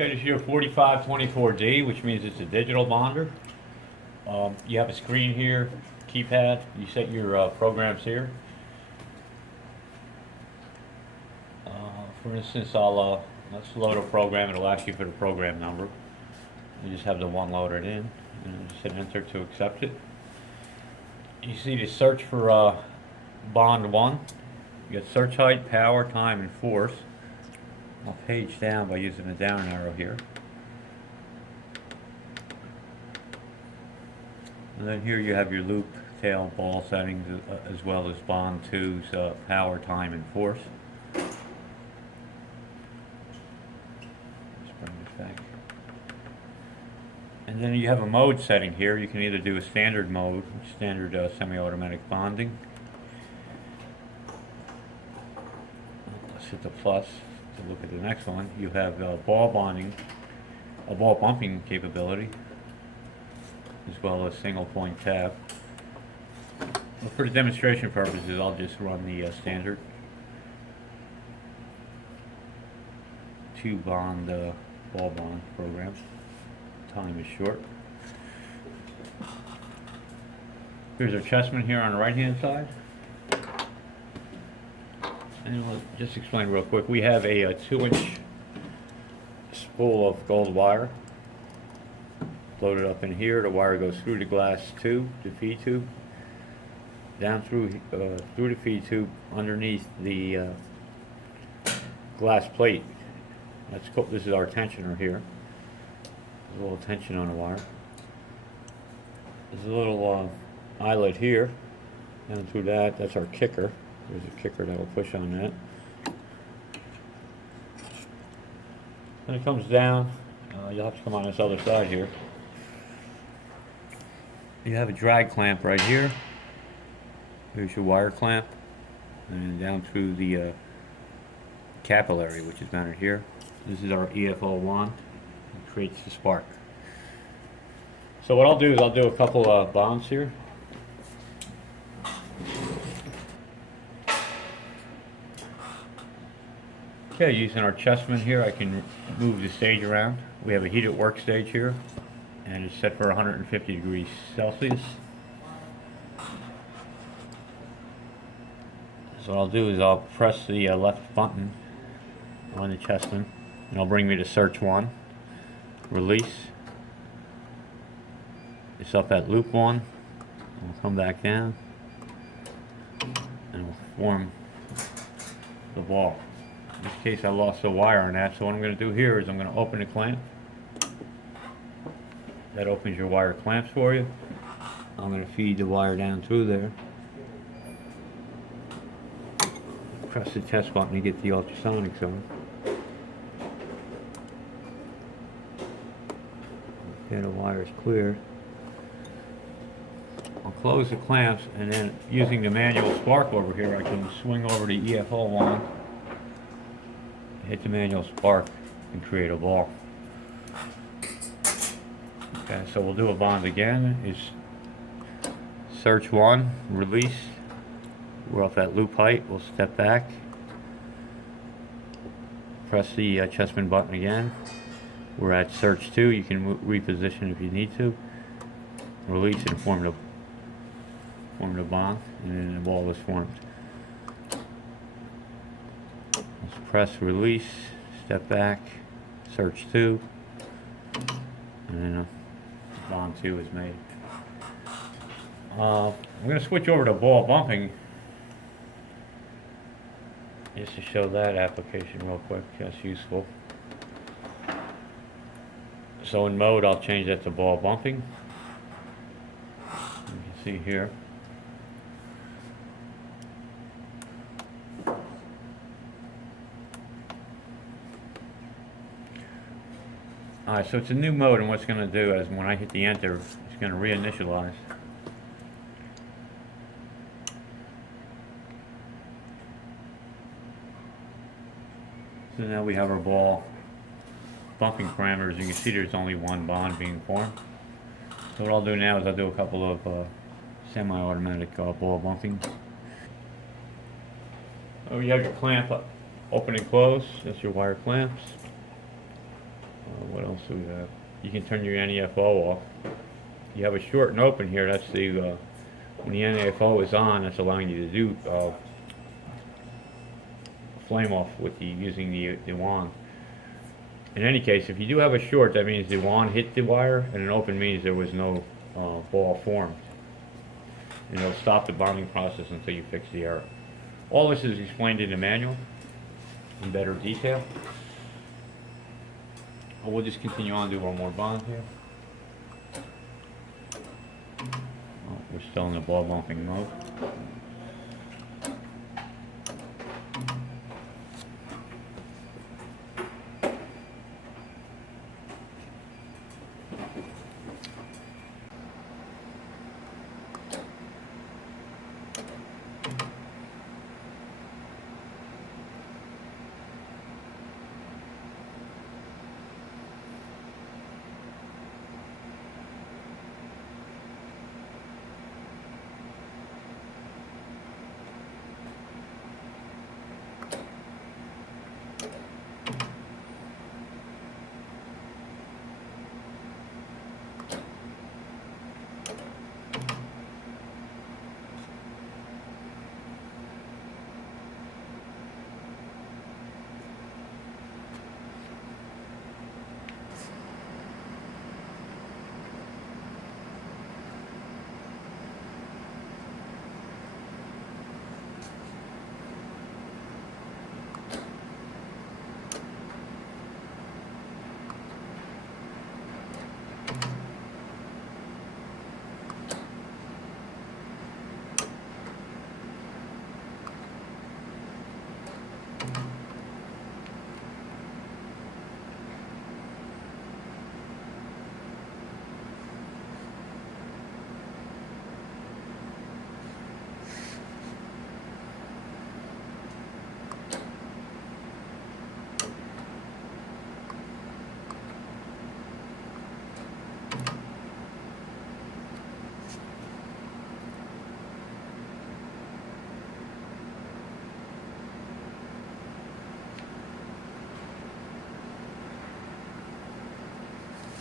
Okay, this is your 4524D, which means it's a digital bonder. You have a screen here, keypad. You set your programs here. For instance, let's load a program. It'll ask you for the program number. You just have the one loaded in, and just hit enter to accept it. You see the search for bond 1. You got search height, power, time, and force. I'll page down by using the down arrow here. And then here you have your loop, tail, ball settings, as well as bond 2's power, time, and force. Bring this back. And then you have a mode setting here. You can either do a standard mode, standard semi-automatic bonding. Let's hit the plus to look at the next one. You have ball bonding, a ball bumping capability, as well as single point tab. But for the demonstration purposes, I'll just run the standard 2 bond ball bond program. Time is short. Here's our chessman here on the right hand side. And I'll just explain real quick. We have a 2-inch spool of gold wire loaded up in here. The wire goes through the glass tube, the feed tube, down through the feed tube, underneath the glass plate. This is our tensioner here. There's a little tension on the wire. There's a little eyelet here. Down through that, that's our kicker. There's a kicker that will push on that. Then it comes down. You'll have to come on this other side here. You have a drag clamp right here. Here's your wire clamp. And down through the capillary, which is mounted here. This is our EFO wand. It creates the spark. So what I'll do is I'll do a couple of bonds here. Okay, using our chessman here, I can move the stage around. We have a heated work stage here, and it's set for 150 degrees Celsius. So what I'll do is I'll press the left button on the chessman, and it'll bring me to search 1. Release. It's up at loop 1. We'll come back down, and we'll form the ball. In this case, I lost the wire on that, so what I'm going to do here is I'm going to open the clamp. That opens your wire clamps for you. I'm going to feed the wire down through there. Press the test button to get the ultrasonics on. Okay, the wire is clear. I'll close the clamps, and then using the manual spark over here, I can swing over the EFO wand, hit the manual spark, and create a ball. Okay, so we'll do a bond again. It's search 1, release. We're off at loop height. We'll step back. Press the chessman button again. We're at search 2. You can reposition if you need to. Release and form the bond, and then the ball is formed. Let's press release, step back, search 2, and then bond 2 is made. I'm going to switch over to ball bumping just to show that application real quick. That's useful. So in mode, I'll change that to ball bumping. You can see here. Alright, so it's a new mode, and what's going to do is when I hit the enter, it's going to reinitialize. So now we have our ball bumping parameters. You can see there's only one bond being formed. So what I'll do now is I'll do a couple of semi-automatic ball bumping. Oh, you have your clamp up, open and close. That's your wire clamps. What else do we have? You can turn your NEFO off. You have a short and open here. That's the when the NEFO is on, that's allowing you to do flame off with using the wand. In any case, if you do have a short, that means the wand hit the wire, and an open means there was no ball formed. And it'll stop the bonding process until you fix the error. All this is explained in the manual in better detail. We'll just continue on, do one more bond here. Oh, we're still in the ball bumping mode.